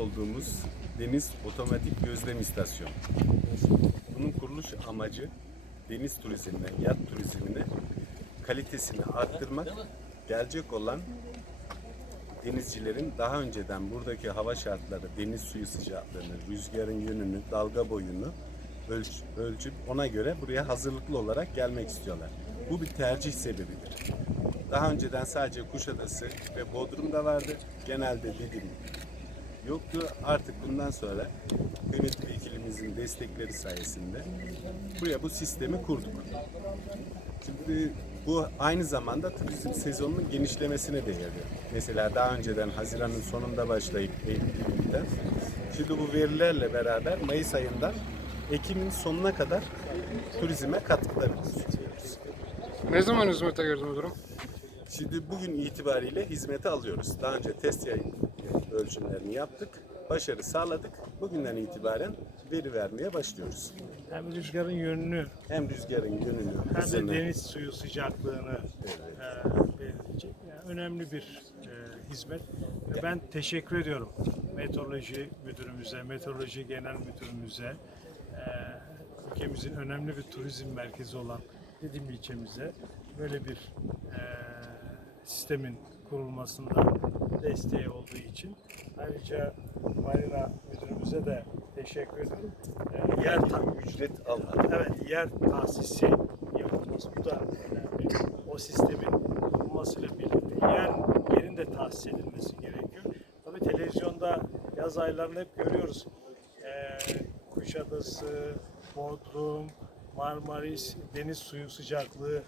olduğumuz deniz otomatik gözlem istasyonu. Bunun kuruluş amacı deniz turizmine, yat turizmine kalitesini arttırmak, gelecek olan denizcilerin daha önceden buradaki hava şartları, deniz suyu sıcaklığını, rüzgarın yönünü, dalga boyunu ölç- ölçüp ona göre buraya hazırlıklı olarak gelmek istiyorlar. Bu bir tercih sebebidir. Daha önceden sadece Kuşadası ve Bodrum'da vardı. Genelde Didim yoktu. Artık bundan sonra kıymetli vekilimizin destekleri sayesinde buraya bu sistemi kurduk. Şimdi bu aynı zamanda turizm sezonunun genişlemesine de yarıyor. Mesela daha önceden Haziran'ın sonunda başlayıp Eylül'de. Şimdi bu verilerle beraber Mayıs ayından Ekim'in sonuna kadar turizme katkılarımızı sunuyoruz. Ne zaman hizmete girdi bu durum? Şimdi bugün itibariyle hizmete alıyoruz. Daha önce test yayın ölçümlerini yaptık. Başarı sağladık. Bugünden itibaren veri vermeye başlıyoruz. Hem rüzgarın yönünü Hem rüzgarın yönünü, hem de hızını, deniz suyu sıcaklığını e, belirleyecek. Yani önemli bir e, hizmet. Ve ben teşekkür ediyorum meteoroloji müdürümüze, meteoroloji genel müdürümüze, e, ülkemizin önemli bir turizm merkezi olan Didim ilçemize böyle bir e, sistemin kurulmasında desteği olduğu için ayrıca Marina müdürümüze de teşekkür ediyorum. E, yer ta- ücret almadı. Evet, yer tahsisi yapılması. Bu da önemli. O sistemin kurulmasıyla birlikte yer, yerin de tahsis edilmesi gerekiyor. Tabii televizyonda yaz aylarında hep görüyoruz. Ee, Kuşadası, Bodrum, Marmaris, deniz suyu sıcaklığı e,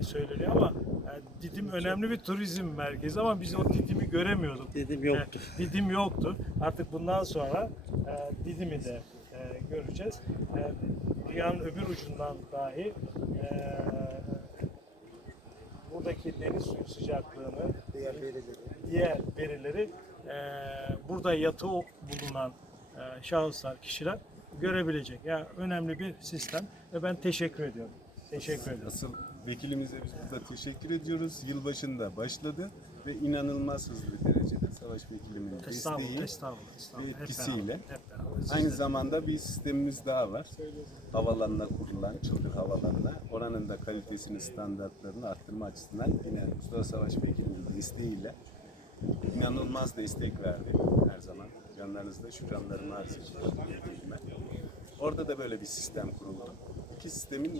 söyleniyor ama e, Didim önemli bir turizm merkezi ama biz o Didim'i göremiyorduk. Yoktu. E, Didim yoktu. Artık bundan sonra e, Didim'i de e, göreceğiz. E, dünyanın öbür ucundan dahi e, buradaki deniz suyu sıcaklığını, diğer verileri, diğer verileri e, burada yatı bulunan e, şahıslar, kişiler görebilecek. Yani önemli bir sistem ve ben teşekkür ediyorum. Teşekkür ediyorum. Asıl vekilimize biz burada teşekkür ediyoruz. Yılbaşında başladı ve inanılmaz hızlı bir derecede Savaş Vekilimin Estağfurullah, desteği estağfurullah, estağfurullah. ve Hep etkisiyle. beraber, hep beraber. Siz Aynı zamanda bir sistemimiz daha var. Havalanına kurulan çıldır havalanına. Oranın da kalitesini, standartlarını arttırma açısından yine Mustafa Savaş Vekilimin desteğiyle inanılmaz destek verdi her zaman. Yanlarınızda şükranlarımı arz ediyorum. Orada da böyle bir sistem kuruldu. İki sistemin